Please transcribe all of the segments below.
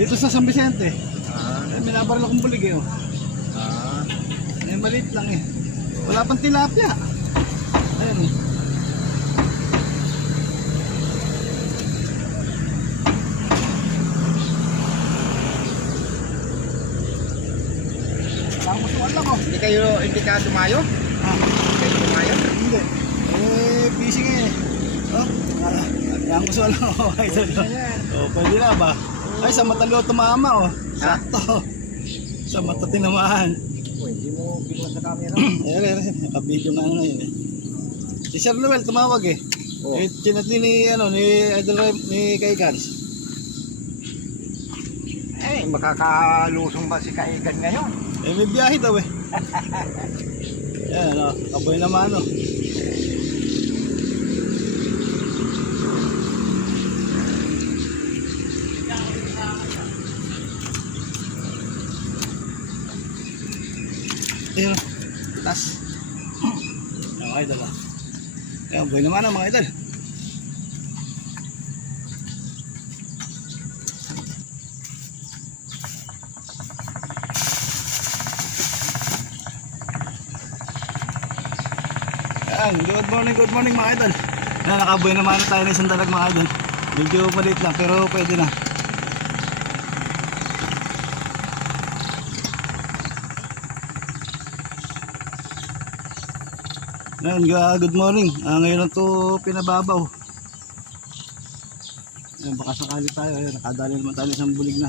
Dito sa San Vicente. Ah, Eh, minabaril akong bulig eh. oh. ah. Eh, maliit lang eh. Wala pang tilapia. Ayun. oh. Lang musuan lang oh. Hindi kayo, hindi ka tumayo? Ah, Hindi kayo tumayo? hindi. Eh, busy nga eh. Oh, ah, lang musuan lang oh. Idol. Oh, pwede na ba? Ay, sa mata lo tumama oh. Sakto. Sa mata tinamaan. Oh, hindi mo binuha sa camera. Ayan, ayan. Nakabidyo nga ngayon eh. Si Sir Noel tumawag eh. Oh. Eh, chinatli ni, ano, ni Idol Ray, ni Kay Gans. Eh, makakalusong ba si Kaikan ngayon? Eh, may biyahe daw eh. Ayan, oh, kaboy naman oh. Oh. tas. Ayan, mga idol ah. Buhay naman ang mga idol. Ayan, good morning, good morning mga idol. Ayan, nakabuhay naman na tayo ng isang dalag mga idol. Medyo maliit lang pero pwede na. Ayan, ga- good morning. Ah, ngayon lang to pinababaw. Ayan, baka sakali tayo. Ayan, nakadali naman tayo ng isang bulig na.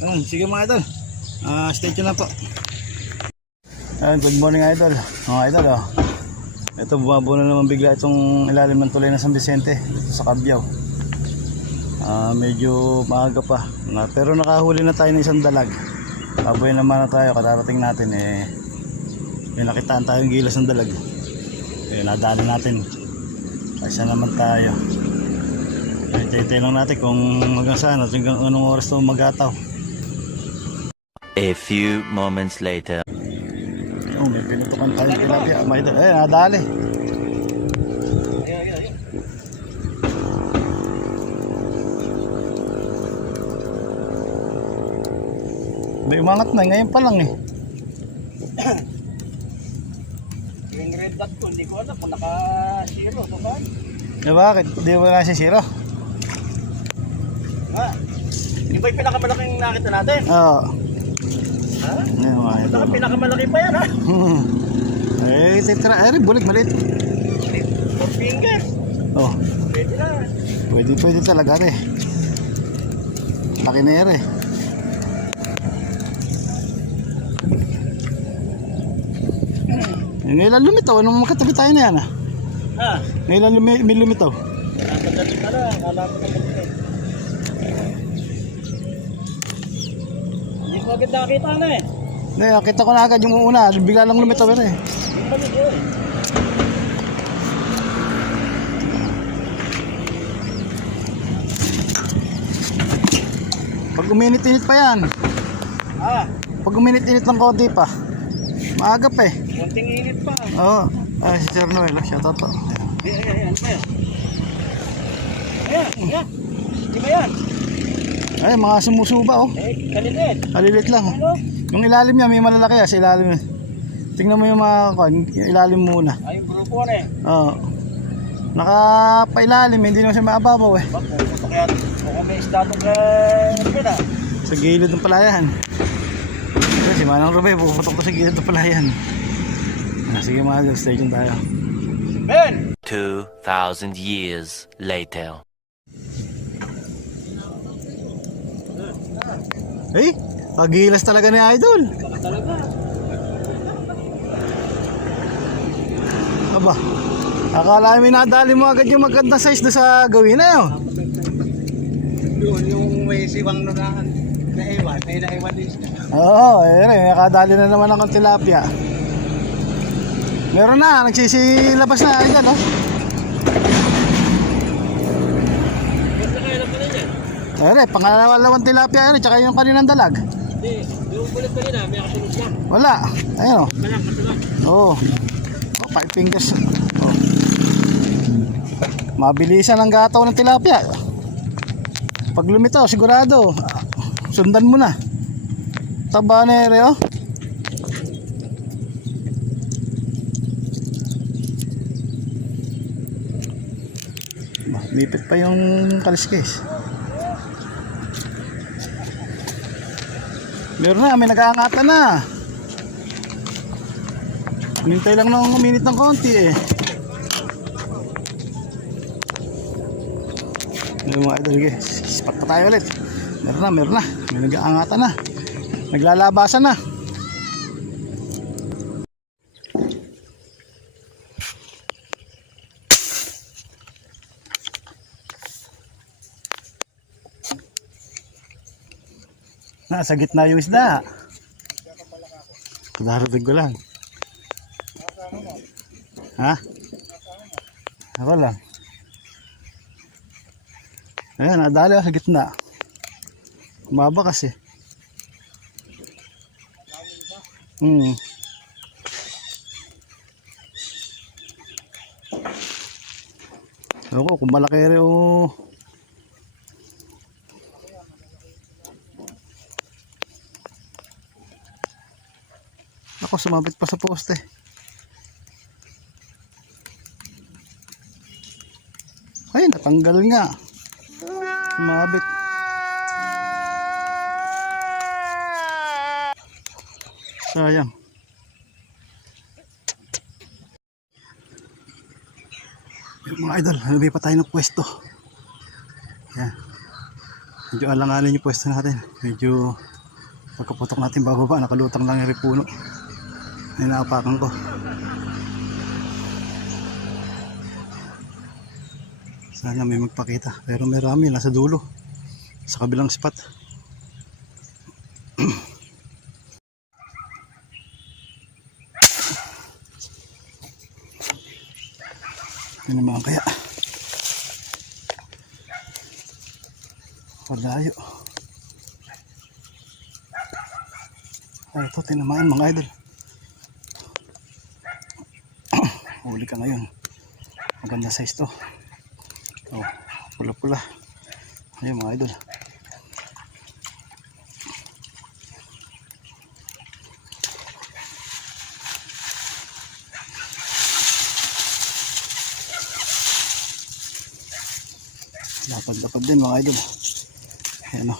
Ayan, sige mga idol. Ah, stay tuned lang po. Ayan, good morning idol. Mga idol, oh. Ito, bumabo na naman bigla itong ilalim ng tulay ng San Vicente dito sa Cabiao. Ah, medyo maaga pa. Na, pero nakahuli na tayo ng isang dalag. Baboy naman na tayo, katarating natin eh. May nakitaan tayong gilas ng dalag. Eh, nadali natin. Kasi naman tayo. Eh, Hintay lang natin kung hanggang saan at hanggang anong oras to magataw. A few moments later. Oh, may pinutukan tayong tilapia. May, eh, nadali. Ayun, ayun, ayun. May umangat na, ngayon pa lang eh. Yung red dot ko, hindi ko alam kung naka-zero to ba? Eh, bakit? Hindi mo na si Siro? Ha? Yung ba yung pinakamalaking nakita natin? Oo. Ha? Ngayon mga Baka pinakamalaki pa yan ha? Hmm. Eh, titra. Eh, bulik, maliit. Four fingers. Oh, Pwede na. pwede, pwede talaga eh. Laki na yan eh. Ngayon lang lumitaw. Anong makatabi tayo na yan ah? Ha? Ngayon lang lumi, may lumitaw. Nakadali ka na. Kala ko na Hindi ko agad nakita na eh. Hindi, nakita ko na agad yung una. Bigla lang lumitaw yan eh. Yun. Pag uminit-init pa yan. Ah, Pag uminit-init ng konti pa. Maaga pa eh. konting init pa. Oo. Ay, si Sir Noel. ah, Shoutout po. Ay, ay, ay, ano yan? Ayan, ayan. Di ba yan? Ay, mga sumusuba oh. Eh, kalilit. Kalilit lang. oh. Ano? Yung ilalim niya, may malalaki ah, sa ilalim. eh. Tingnan mo yung mga, kwan, ilalim muna. Ay, yung grupo na eh. Oo. Nakapailalim, hindi naman siya maababaw eh. Bak, pupunta kaya, kung may kaya, na. Sa gilid ng palayan. Kasi si Manang Rubay, puputok ko sa gilid ng palayan. Ah, sige mga stay tuned tayo. Ben! 2,000 years later. Eh, pagilas talaga ni Idol. Aba, akala may nadali mo agad yung magandang size doon sa gawin na yun. Doon yung may siwang na naiwan, may naiwan din siya. Oo, eh, eh, nakadali na naman akong tilapia. Meron na, nagsisilabas na agad, ha? Pala niya. Eh, pangalawang tilapia yan, tsaka yung kaninang dalag. Hindi, yung bulit kanina, may kasunod lang. Wala, ayun, oh. Malang kasunod. Oo. Oh, five fingers. Oh. Mabilisan ang gataw ng tilapia. Pag lumitaw, sigurado, sundan mo na. Taba na ere, oh. Lipit pa yung kaliskis. Meron na, may nag-aangatan na. Hinintay lang ng minute ng konti eh. Yung mga idol, sige, spat pa tayo ulit. Meron na, meron na. May nag-aangatan na. Naglalabasan na. Nasa gitna yung isda. Darating ko lang. Ha? Ako lang. Ayan, nadali sa gitna. Kumaba kasi. Hmm. Ako, kung malaki rin o... Ako, sumabit pa sa poste. Ay, natanggal nga. Sumabit. Sayang. Yung mga idol, pa tayo ng pwesto. Yan. Medyo alanganin yung pwesto natin. Medyo pagkaputok natin bababa, nakalutang lang yung ripuno. Ay naapakan ko. Sana may magpakita. Pero may rami, nasa dulo. Sa kabilang spot. Ano naman kaya? Malayo. Ay, ito, tinamaan mga idol. Huli ka ngayon. Maganda size to. Oh, pula-pula. Ayun mga idol. فالدقدين معايا دول هنا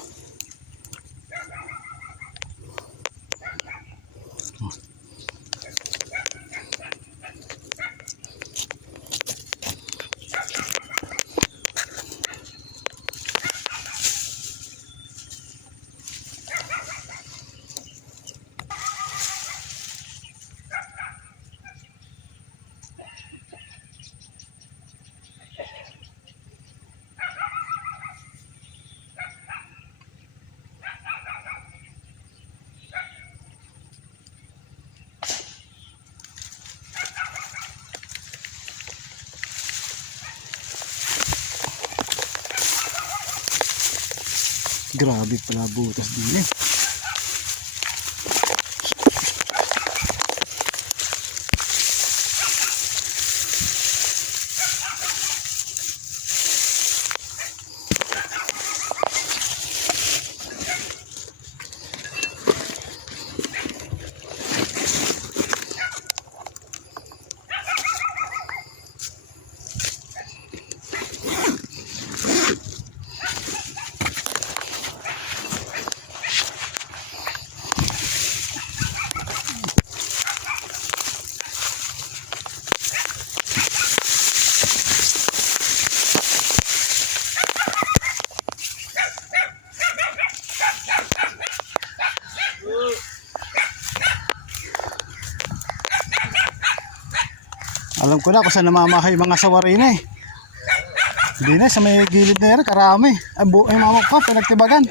Grabe pala butas din eh. Alam ko na kung saan namamahay yung mga sawari na eh. Hindi na, sa may gilid na yan, karami. Ay, bu ay mga pa, pinagtibagan.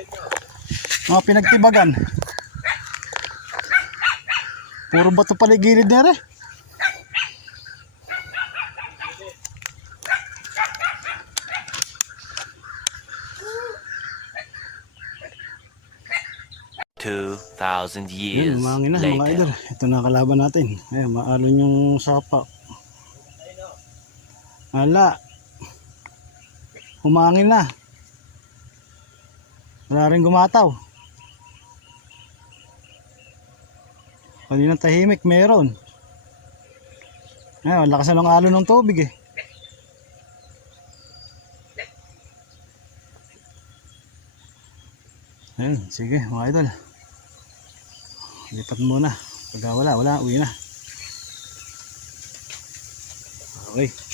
Mga pinagtibagan. Puro bato pala yung gilid na yan eh. Two thousand Yun, years na mga later. idol. Ito na kalaban natin. Ayan, maalon yung sapa. Wala. Humangin na. Wala rin gumataw. Kanina tahimik, meron. Ayun, lakas na ng alon ng tubig eh. Ayun, sige mga idol. Lipat muna. Pagka wala, wala, uwi na. Okay.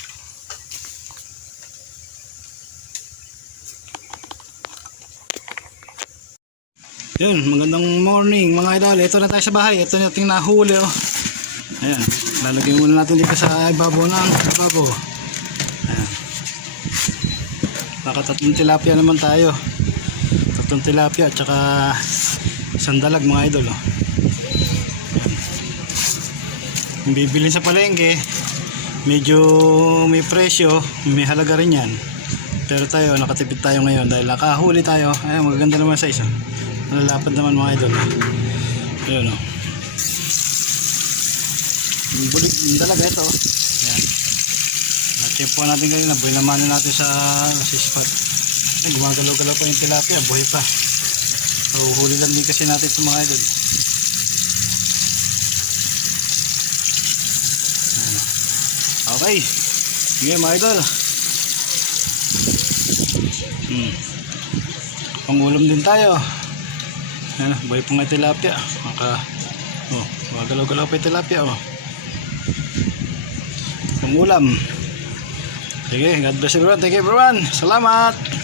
Yun, magandang morning mga idol. Ito na tayo sa bahay. Ito na ating nahuli oh. Ayan, lalagyan muna natin dito sa ibabaw ng ibabaw. Ayan. Nakatatlong tilapia naman tayo. Tatlong tilapia at saka sandalag mga idol oh. Yung bibilin sa palengke, medyo may presyo, may halaga rin yan. Pero tayo, nakatipid tayo ngayon dahil nakahuli tayo. Ayun, magaganda naman sa isa. Nalalapad naman mga idol. Ayun oh. Yung bulig, yung dalaga ito. oh. Ayan. Na-check po natin kanina, buhay naman natin sa sa spot. Ay, gumagalaw-galaw pa yung tilapia, buhay pa. So, huli lang din kasi natin sa mga idol. Ayan. Okay. Sige mga idol. Hmm. Pangulam din tayo. Ayan, buhay pa nga tilapia. Maka, oh, gumagalaw-galaw pa yung tilapia. Oh. Pangulam. Sige, God bless everyone. Thank you everyone. Salamat.